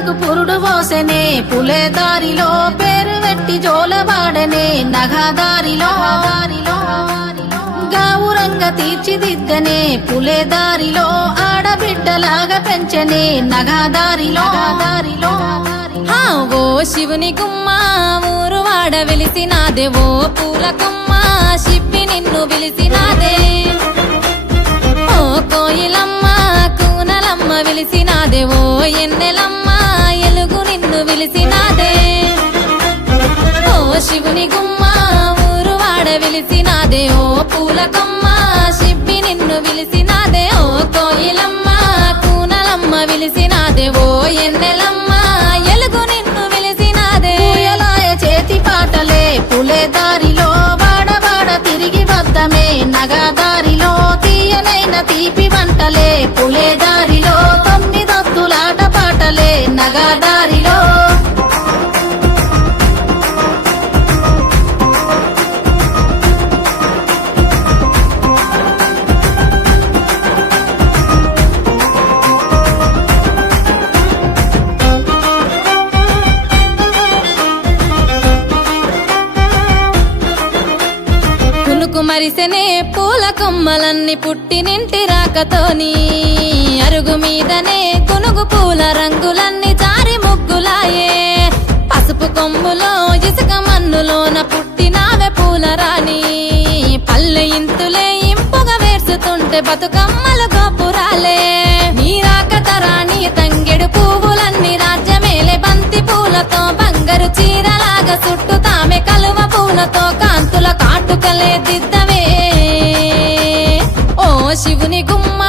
పువ్వులకు పురుడు పోసెనే పులే దారిలో పేరు వెట్టి జోలబాడనే నగదారిలో గావురంగ తీర్చిదిద్దనే పులే దారిలో ఆడబిడ్డలాగా పెంచనే నగదారిలో ఓ శివుని గుమ్మ ఊరు వాడ వెలిసినాదే ఓ పూల కొమ్మ శిప్పి నిన్ను విలిసినాదే ఓ కోయిలమ్మ కూనలమ్మ విలిసినాదే ఓ ఎన్నెలమ్మ ఎలుగు నిన్ను విలిసినాదే ఓ శివుని గుమ్మ ఊరు వాడ వెలిసినాదే ఓ పూల కొమ్మ శిప్పి నిన్ను విలిసినాదే ఓ కోయిలమ్మ కూనలమ్మ విలిసినాదే ఓ ఎన్నెలమ్మ ఎలుగు నిన్ను విలిసినాదే పూయలాయ చేతి పాటలే పులే దారిలో వాడవాడ తిరిగి వద్దమే నగదారిలో తీయనైన తీపి వంటలే పులే దారిలో తొమ్మిదొత్తులాట పాటలే నగదారిలో కునుకు మరిసెనే పూల కొమ్మలన్నీ పుట్టినింటి రాకతోని అరుగు మీదనే కునుగు పూల రంగులన్నీ జారి ముగ్గులాయే పసుపు కొమ్ములో ఇసుక మన్నులోన పుట్టినావే పూల రాణి పల్లె ఇంతులే ఇంపుగా వేర్చుతుంటే బతుకమ్మలు గోపురాలే నీ రాకతరాణి తంగెడు పువ్వులన్నీ రాజ్యమేలే బంతి పూలతో బంగారు చీరలాగా చుట్టుతామె కలువ పూలతో కాంతుల కాటుకలే దిద్దవే ఓ శివుని గుమ్మ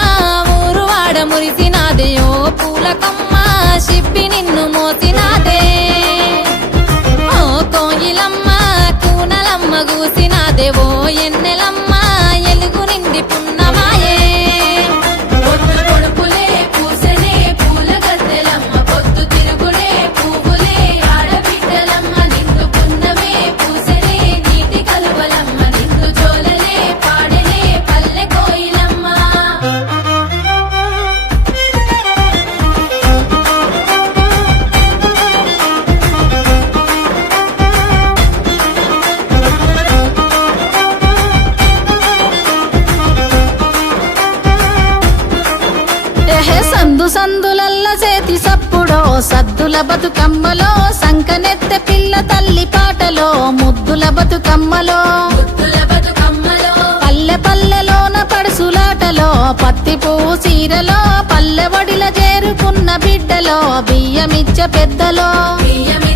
ఊరు వాడ మురిసినాదే ఓ పూల కొమ్మ శిప్పి నిన్ను మోసినాదే ఓ కోయిలమ్మ కూనలమ్మ గూసినాదే ఓ ఎన్నెలమ్మ ఎలుగు నిండి పున్నమాయే పొద్దు పొడుపులే పూసెనే పూల గద్దెలమ్మ పొద్దు తిరుగులే పువ్వులే ఆడబిడ్డలమ్మ నిండు పున్నమే పూసెనే నీటి కలువలమ్మ నిండు జోలలే పాడెనే పల్లె కోయిలమ్మ ఎహే సందు సందులల్ల చేతి సప్పుడో సద్దుల బతుకమ్మలో సంకనెత్తె పిల్ల తల్లి పాటలో ముద్దుల బతుకమ్మలో ముద్దుల బతుకమ్మలో పల్లె పల్లెలోన పడుసులాటలో పత్తి పువ్వు చీరలో పల్లె వడిల చేరుకున్న బిడ్డలో బియ్యమిచ్చ పెద్దలో బియ్యమి